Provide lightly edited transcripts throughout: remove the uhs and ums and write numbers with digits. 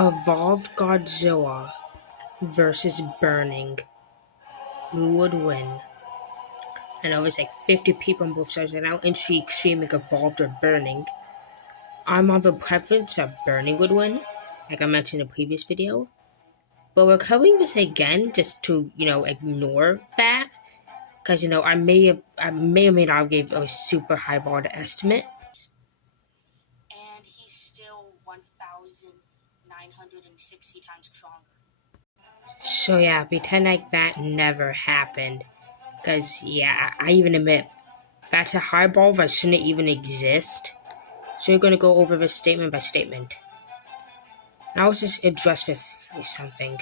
Evolved Godzilla versus Burning. Who would win? I know there's like 50 people on both sides right now, intrigue screaming evolved or burning. I'm of the preference that burning would win, like I mentioned in the previous video. But we're covering this again just to, ignore that. Because, I may or may not have gave a super highballed estimate. And he's still 1,960 times stronger. So yeah, pretend like that never happened. Because, yeah, I even admit, that's a highball that shouldn't even exist. So we're going to go over this statement by statement. Now let's just address with something.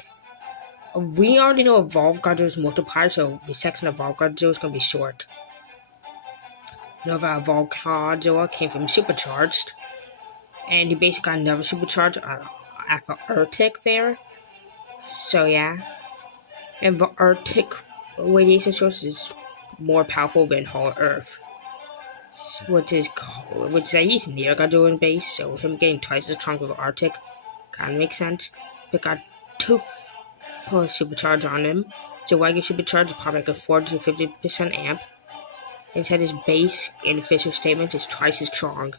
We already know Evolved Godzilla's multiplier, so the section of Evolved Godzilla is going to be short. You know that Evolved Godzilla came from Supercharged, and he basically got another Supercharged at the Arctic there. So yeah, and the Arctic radiation source is more powerful than whole Earth, which is he's near Godzilla's base, so him getting twice as strong with the Arctic kind of makes sense. But got two supercharge on him, so regular supercharge is probably like a 40 to 50% amp. Instead, his base in official statements is twice as strong.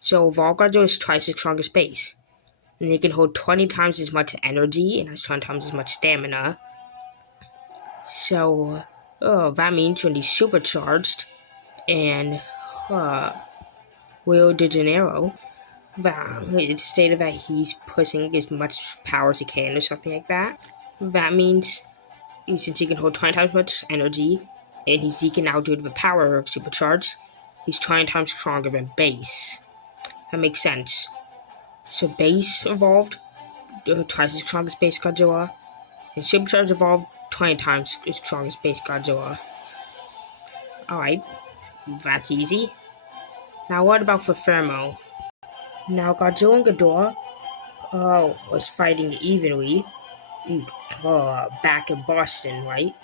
So Volgardo is twice as strong as base, and he can hold 20 times as much energy and has 20 times as much stamina. So that means when he's supercharged and Rio de Janeiro, it's stated that he's pushing as much power as he can or something like that. That means since he can hold 20 times as much energy and he's eking out due to the power of supercharge, he's 20 times stronger than base. That makes sense. So base evolved twice as strong as base Godzilla, and supercharge evolved 20 times as strong as base Godzilla. Alright, that's easy. Now what about for Thermo? Now Godzilla and Ghidorah was fighting evenly back in Boston, right?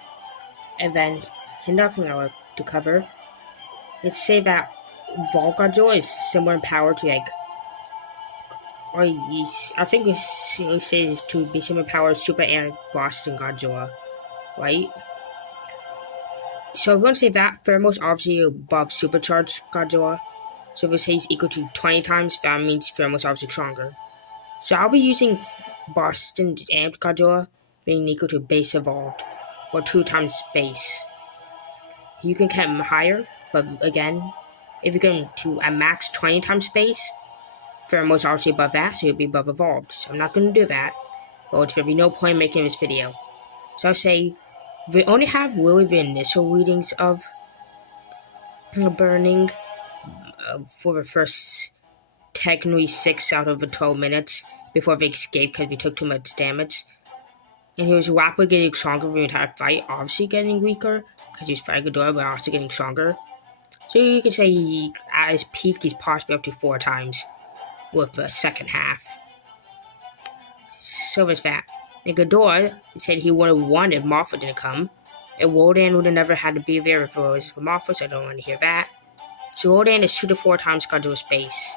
And then another thing I like to cover, let's say that Godzilla is similar in power to I think we say is to be similar in power to Super and Boston Godzilla, right? So if we want to say that Thermo's obviously above Supercharged Godzilla. So if we say he's equal to 20 times, that means Thermo's obviously stronger. So I'll be using Boston Amped Godzilla being equal to base evolved, or 2 times base. You can get him higher, but again, if you get him to a max 20 times base, Thermo's obviously above that, so he'll be above evolved. So I'm not going to do that, but there'll be no point making this video. So I'll say, we only have really the initial readings of burning for the first technically 6 out of the 12 minutes before they escaped because we took too much damage. And he was rapidly getting stronger the entire fight, obviously getting weaker because he's fighting Ghidorah, but also getting stronger. So you can say at his peak he's possibly up to 4 times with the second half. So there's that. And Ghidorah said he would have won if Mothra didn't come. And Wodan would have never had to be there if it was for Mothra, so I don't want to hear that. So Wodan is 2 to 4 times Godzilla's base.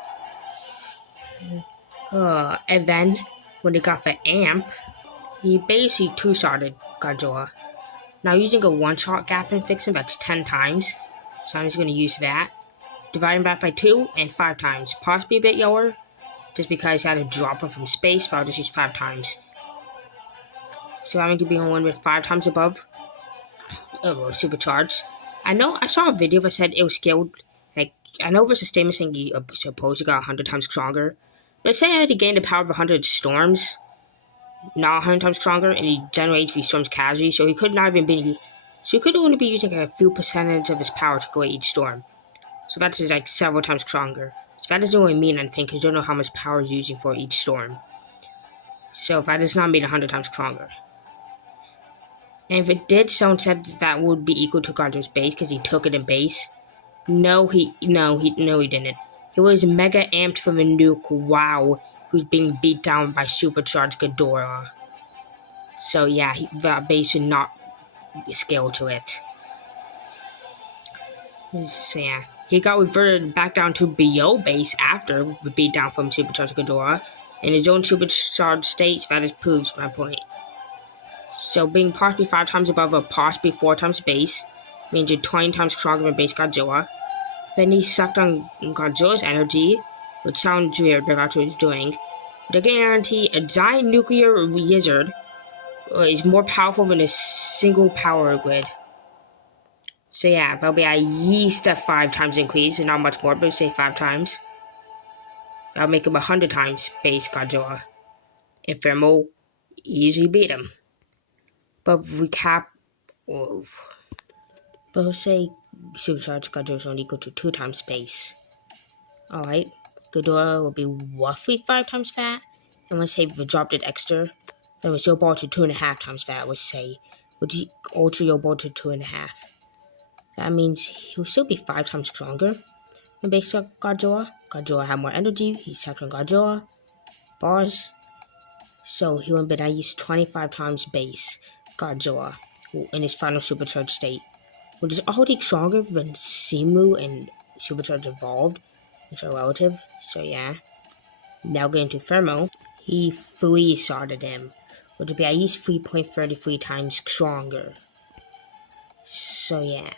And then, when they got the amp, he basically 2-shotted Godzilla. Now using a 1-shot gap and fixing, that's 10 times. So I'm just going to use that. Dividing that by 2 and 5 times. Possibly a bit lower, just because I had to drop him from space, but I'll just use 5 times. So I'm going to be on one with 5 times above supercharged. I saw a video that said it was scaled. I know there's a statement saying he supposedly got 100 times stronger, but say I had to gain the power of 100 storms, not 100 times stronger, and he generates these storms casually, so he could not even be. So he could only be using a few percentage of his power to go at each storm. So that's several times stronger. So that doesn't really mean anything because you don't know how much power he's using for each storm. So that does not mean 100 times stronger. And if it did, someone said that would be equal to Godzilla's base because he took it in base. No, he didn't. He was mega amped from the nuke, wow, who's being beat down by supercharged Ghidorah. So yeah, that base should not scale to it. So yeah, he got reverted back down to BO base after the beatdown from supercharged Ghidorah. in his own supercharged state, that proves my point. So being possibly 5 times above or possibly 4 times base means you're 20 times stronger than base Godzilla. Then he sucked on Godzilla's energy, which sounds weird, but that's what he's doing. But I guarantee a giant nuclear lizard is more powerful than a single power grid. So yeah, that'll be at least a 5 times increase, and not much more, but say 5 times. That'll make him 100 times base Godzilla. And Thermo easily beat him. But recap. Oh, but we'll say supercharged Godzilla is only equal to 2 times base. Alright, Ghidorah will be roughly 5 times fat. And let's say if we dropped it extra, then we'll Yobal to 2.5 times fat, let's say. Which Ultra Yobal to 2.5. That means he'll still be 5 times stronger than base Godzilla. Godzilla had more energy, he's second Godzilla. Bars. So he would have been at least 25 times base Godzilla in his final supercharged state, which is already stronger than Simu and Supercharged Evolved, which are relative. So yeah. Now getting to Thermo, he free-started him, which would be at least 3.33 times stronger. So yeah.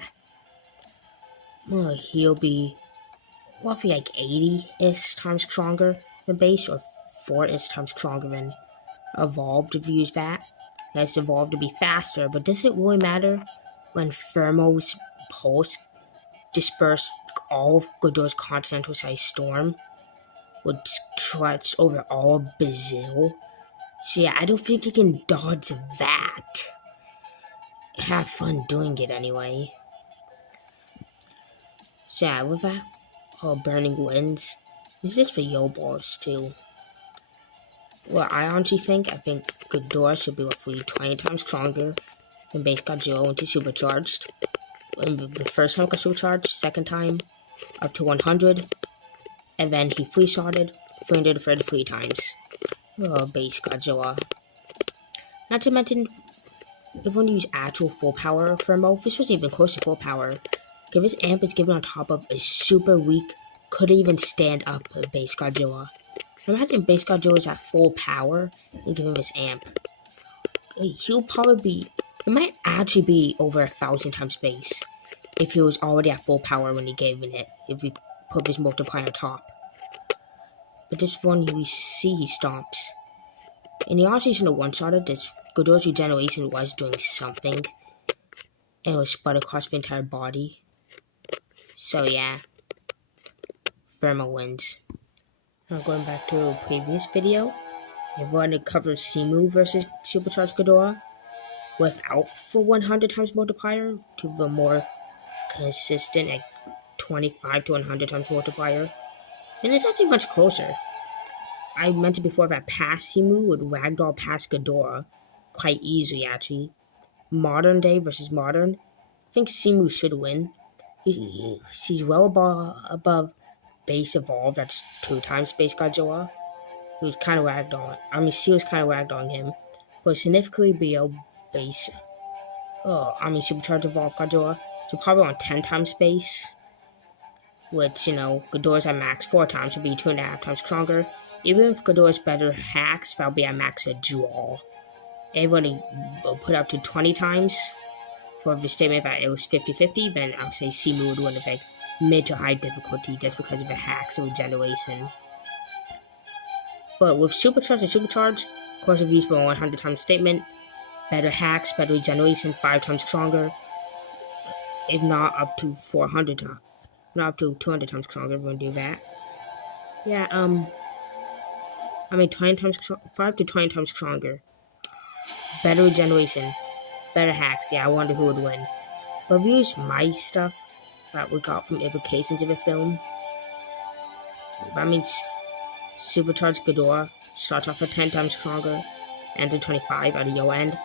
Well, he'll be roughly like 80-ish times stronger than base, or 4-ish times stronger than Evolved if you use that. That's Evolved to be faster, but does it really matter when Thermo's pulse dispersed all of Ghidorah's continental-sized storm, which stretched over all of Brazil? So yeah, I don't think he can dodge that. Have fun doing it anyway. So yeah, with that, Burning Winds, this is for Yoballs too. Well, I honestly think Ghidorah should be roughly 20 times stronger than base Godzilla when he's supercharged. And the first time got supercharged, second time up to 100, and then he free-started 333 times. Base Godzilla. Not to mention, if you want to use actual full power Thermo, this was even close to full power. If his amp is given on top of a super weak, couldn't even stand up base Godzilla. Imagine base Godzilla is at full power and give him his amp. He'll probably be, it might actually be over 1,000 times base if he was already at full power when he gave it, if we put this multiplier on top. But this one we see he stomps. In the alternation of one-shotted, this Ghidorah's regeneration was doing something. And it was spread across the entire body. So yeah. Thermo wins. Now going back to a previous video, I wanted to cover Simu versus Supercharged Ghidorah without the 100 times multiplier to the more consistent at 25 to 100 times multiplier. And it's actually much closer. I mentioned before that past Simu would ragdoll past Ghidorah quite easily actually. Modern day versus modern, I think Simu should win. He's well above base Evolved, that's 2 times base Godzilla. He was kind of ragdolling. She was kind of ragdolling him, but significantly below base. Supercharged Evolved Godzilla. So probably on 10 times base, which, Ghidorah's at max 4 times, would be 2.5 times stronger. Even if Ghidorah's better hacks, that'll be at max a draw. Everyone will put up to 20 times for the statement that it was 50-50, then I'll say Simu would win with like mid to high difficulty just because of the hacks and regeneration. But with Supercharged and Supercharged, of course, if used for a 100 times statement, better hacks, better regeneration, 5 times stronger, if not up to 400 times, not up to 200 times stronger, if we're gonna do that. Yeah, 20 times, 5 to 20 times stronger. Better regeneration, better hacks. Yeah, I wonder who would win. But if we use my stuff that we got from implications of the film, that means Supercharged Ghidorah starts off at 10 times stronger, ends at 25 at the low end,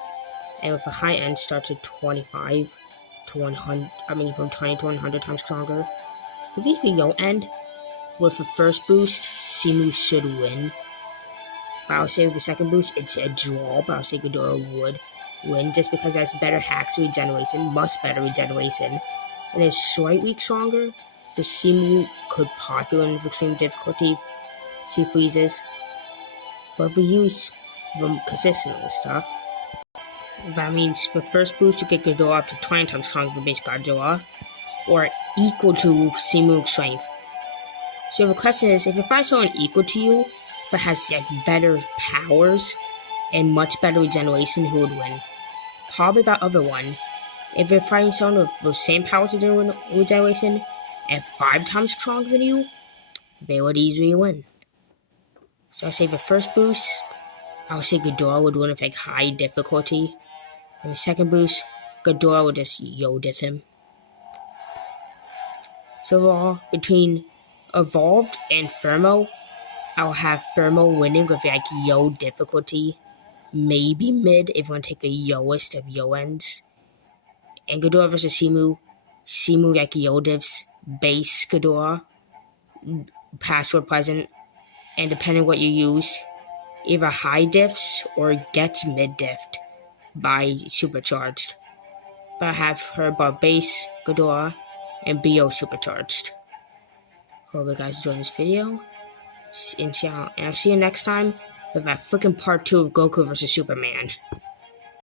and with a high end starts at 25 to 100. From 20 to 100 times stronger. If you the low end with the first boost, Simu should win. But I'll say with the second boost, it's a draw, but I'll say Ghidorah would win just because it has better hacks regeneration, much better regeneration, and is slightly stronger. The Simu could possibly win with extreme difficulty, see freezes. But if we use them consistently and stuff, that means for first boost you get Ghidorah up to 20 times stronger than base Godzilla, or equal to Simu's strength. So the question is, if you find someone equal to you, but has like better powers and much better regeneration, who would win? Probably that other one. If you're fighting someone with the same powers of regeneration and 5 times stronger than you, they would easily win. So I say the first boost, I would say Ghidorah would win with like high difficulty. And the second boost, Ghidorah would just yo-diff him. So overall, between Evolved and Thermo, I'll have Thermo winning with like yo difficulty. Maybe mid if you want to take the yoest of yo ends. And Ghidorah versus Simu like yo diffs, base Ghidorah, password present, and depending what you use, either high diffs or gets mid diffed by supercharged. But I have her about base Ghidorah and BO supercharged. Hope you guys enjoyed this video. And I'll see you next time with that freaking part 2 of Goku vs. Superman.